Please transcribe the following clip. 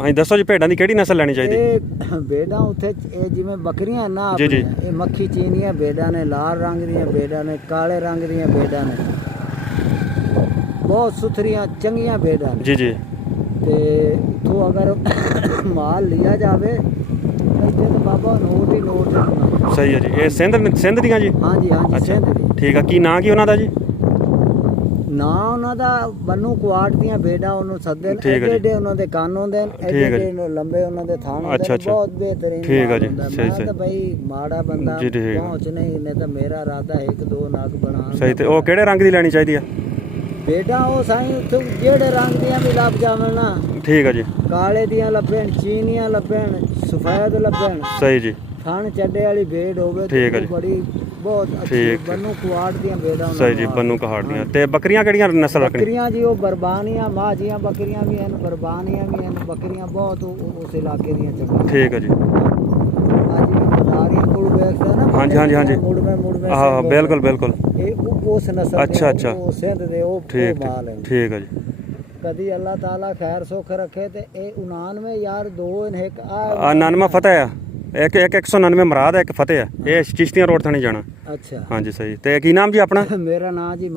ਹਾਂਜੀ ਦੱਸੋ ਜੀ, ਭੇਡਾਂ ਦੀ ਕਿਹੜੀ ਨਸਲ ਲੈਣੀ ਚਾਹੀਦੀ? ਇਹ ਭੇਡਾਂ ਉੱਥੇ ਇਹ ਜਿਵੇਂ ਬੱਕਰੀਆਂ ਨਾ ਜੀ, ਜੀ। ਆਪਣੀਆਂ, ਇਹ ਮੱਖੀ ਚੀਨੀਆਂ ਭੇਡਾਂ ਨੇ, ਲਾਲ ਰੰਗ ਦੀਆਂ ਭੇਡਾਂ ਨੇ, ਕਾਲੇ ਰੰਗ ਦੀਆਂ ਭੇਡਾਂ ਨੇ, ਬਹੁਤ ਸੁਥਰੀਆਂ ਚੰਗੀਆਂ ਭੇਡਾਂ ਨੇ। ਜੀ ਜੀ। ਤੇ ਇੱਥੋਂ ਅਗਰ ਮਾਲ ਲਿਆ ਜਾਵੇ ਇੱਥੇ ਤਾਂ ਬਾਬਾ ਨੋਟ ਹੀ ਨੋਟ ਹੈ। ਸਹੀ ਹੈ ਜੀ। ਇਹ ਸਿੰਧ ਦੀਆਂ ਜੀ? ਹਾਂਜੀ ਹਾਂਜੀ, ਅੱਛਾ ਸਿੰਧ ਦੀ। ਠੀਕ ਆ। ਕੀ ਨਾਂ ਕੀ ਉਹਨਾਂ ਦਾ ਜੀ? ਨਾ ਉਹਨਾਂ ਦਾ ਬੰਨੂ ਕੁਆਟ ਦੀਆਂ ਭੇਡਾਂ ਉਹਨੂੰ ਸੱਦੇ ਨੇ। ਠੀਕ ਹੈ ਜੀ। ਏਡੇ ਉਹਨਾਂ ਦੇ ਕੰਨ ਹੁੰਦੇ ਨੇ, ਠੀਕ ਹੈ ਏਡੇ ਲੰਬੇ ਉਹਨਾਂ ਦੇ ਥਣ ਹੁੰਦੇ ਅੱਛਾ, ਨੇ, ਅੱਛਾ। ਬਹੁਤ ਬਿਹਤਰੀਨ ਠੀਕ ਹੈ ਜੀ, ਮਾਲ ਹੁੰਦਾ। ਸਹੀ, ਮੈਂ ਸਹੀ। ਤਾਂ ਬਈ ਮਾੜਾ ਬੰਦਾ ਜੀ, ਠੀਕ ਹੈ। ਪਹੁੰਚ ਨਹੀਂ ਤਾਂ ਮੇਰਾ ਇਰਾਦਾ ਇੱਕ ਦੋ ਨਗ ਬਣਾਉਣ ਸਹੀ। ਦਾ। ਤੇ ਉਹ ਕਿਹੜੇ ਰੰਗ ਦੀ ਲੈਣੀ ਚਾਹੀਦੀ ਆ? ਭੇਡਾਂ ਉਹ ਸਾਈਂ ਉੱਥੇ ਜਿਹੜੇ ਰੰਗ ਦੀਆਂ ਵੀ ਲੱਭ ਜਾਵਣ ਨਾ, ਠੀਕ ਹੈ ਜੀ। ਕਾਲੇ ਦੀਆਂ ਲੱਭਣ, ਚੀਨੀਆਂ ਲੱਭਣ, ਸਫੈਦ ਲੱਭਣ, ਸਹੀ ਜੀ। ਥਣ ਚੱਡੇ ਵਾਲੀ ਭੇਡ ਹੋਵੇ ਠੀਕ ਹੈ ਜੀ। ਬੜੀ ਬਹੁਤ ਅੱਛੀ ਠੀਕ। ਬੰਨੂ ਕੁਆਟ ਦੀਆਂ ਭੇਡਾਂ ਉਹਨਾਂ ਸਹੀ ਜੀ। ਨੂੰ ਬੰਨੂ ਕਹਾੜ ਦੀਆਂ। ਤੇ ਬੱਕਰੀਆਂ ਕਿਹੜੀਆਂ ਨਸਲ ਰੱਖਣੀ? ਬੱਕਰੀਆਂ ਜੀ ਉਹ ਬਰਬਾਨੀਆਂ, ਮਾਝੀਆਂ ਬੱਕਰੀਆਂ ਵੀ ਹਨ, ਬਰਬਾਨੀਆਂ ਵੀ ਹਨ। ਬੱਕਰੀਆਂ ਬਹੁਤ ਉਸ ਇਲਾਕੇ ਦੀਆਂ ਚੰਗੀਆਂ। ਠੀਕ ਹੈ ਜੀ। ਅੱਜ ਮਦਾਰੀਆਂ ਕੋਲ ਵੇਖਦਾ ਨਾ, ਹਾਂਜੀ, ਹਾਂਜੀ, ਹਾਂਜੀ। ਮੁੜਵੇਂ ਹਾਂ ਬਿਲਕੁਲ ਬਿਲਕੁਲ। ਇਹ ਉਸ ਨਸਲ ਦੇ, ਅੱਛਾ, ਅੱਛਾ। ਉਹ ਸਿੰਧ ਦੇ ਉਹ ਠੀਕ ਮਾਲ ਹੈ। ਠੀਕ ਹੈ ਜੀ। ਕਦੀ ਅੱਲਾਹ ਤਾਲਾ ਖੈਰ ਸੁੱਖ ਰੱਖੇ ਤੇ ਇਹ 99 ਯਾਰ ਦੋ ਨੇ, ਇੱਕ ਆ 99 ਫਤਿਹ ਆ, ਇੱਕ 199 ਮਰਾਦ ਹੈ, ਇੱਕ ਫਤਿਹ ਆ। ਇਹ ਚਿਸ਼ਤੀਆਂ ਰੋਡ ਥਾਣੀ ਜਾਣਾ। ਅੱਛਾ। ਹਾਂਜੀ ਸਹੀ। ਤੇ ਕੀ ਨਾਮ ਜੀ ਆਪਣਾ? ਮੇਰਾ ਨਾਂ ਜੀ